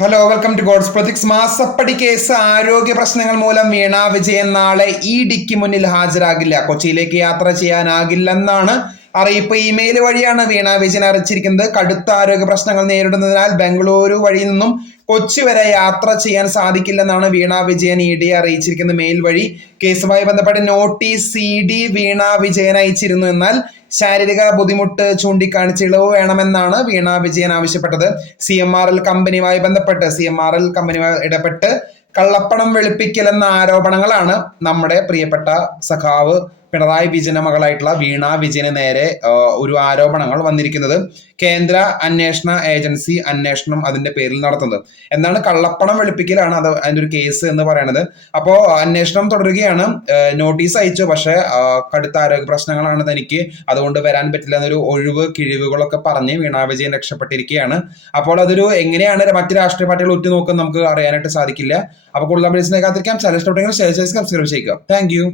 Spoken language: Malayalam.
Hello, welcome to God's projects. മാസപ്പടി കേസ് ആരോഗ്യ പ്രശ്നങ്ങൾ മൂലം വീണ വിജയൻ നാളെ ഇഡിക്ക് മുന്നിൽ ഹാജരാകില്ല. കൊച്ചിയിലേക്ക് യാത്ര ചെയ്യാനാകില്ലെന്നാണ് അറിയിപ്പ്. ഇമെയിൽ വഴിയാണ് വീണ വിജയൻ അറിയിച്ചിരിക്കുന്നത്. കടുത്ത ആരോഗ്യ പ്രശ്നങ്ങൾ നേരിടുന്നതിനാൽ ബംഗളൂരു വഴി നിന്നും കൊച്ചി വരെ യാത്ര ചെയ്യാൻ സാധിക്കില്ലെന്നാണ് വീണ വിജയൻ ഇഡിയെ അറിയിച്ചിരിക്കുന്നത്. മെയിൽ വഴി കേസുമായി ബന്ധപ്പെട്ട് നോട്ടീസ് ഇഡി വീണ വിജയൻ അയച്ചിരുന്നു. എന്നാൽ ശാരീരിക ബുദ്ധിമുട്ട് ചൂണ്ടിക്കാണിച്ച് ഇളവ് വേണമെന്നാണ് വീണ വിജയൻ ആവശ്യപ്പെട്ടത്. CMRL കമ്പനിയുമായി ഇടപെട്ട് കള്ളപ്പണം വെളുപ്പിക്കൽ എന്ന ആരോപണങ്ങളാണ് നമ്മുടെ പ്രിയപ്പെട്ട സഖാവ് പിണറായി വിജയന്റെ മകളായിട്ടുള്ള വീണ വിജയന് നേരെ ഒരു ആരോപണങ്ങൾ വന്നിരിക്കുന്നത്. കേന്ദ്ര അന്വേഷണ ഏജൻസി അന്വേഷണം അതിന്റെ പേരിൽ നടത്തുന്നത്. എന്താണ് കള്ളപ്പണം വെളുപ്പിക്കലാണ് അത് അതിന്റെ ഒരു കേസ് എന്ന് പറയുന്നത്. അപ്പോ അന്വേഷണം തുടരുകയാണ്. നോട്ടീസ് അയച്ചു, പക്ഷെ കടുത്ത ആരോഗ്യ പ്രശ്നങ്ങളാണ് തനിക്ക്, അതുകൊണ്ട് വരാൻ പറ്റില്ല എന്നൊരു കിഴിവുകളൊക്കെ പറഞ്ഞ് വീണ വിജയൻ രക്ഷപ്പെട്ടിരിക്കുകയാണ്. അപ്പോൾ അതൊരു എങ്ങനെയാണ് മറ്റു രാഷ്ട്രീയ പാർട്ടികൾ ഉറ്റുനോക്കുന്നത് നമുക്ക് അറിയാനായിട്ട് സാധിക്കില്ല. അപ്പോൾ കൂടുതൽ അപ്ഡേറ്റ്സിനെ കാത്തിരിക്കാം. ചാനൽ ഇഷ്ടപ്പെട്ടെങ്കിൽ ഷെയർ ചെയ്ത് സബ്സ്ക്രൈബ് ചെയ്യുക. Thank you.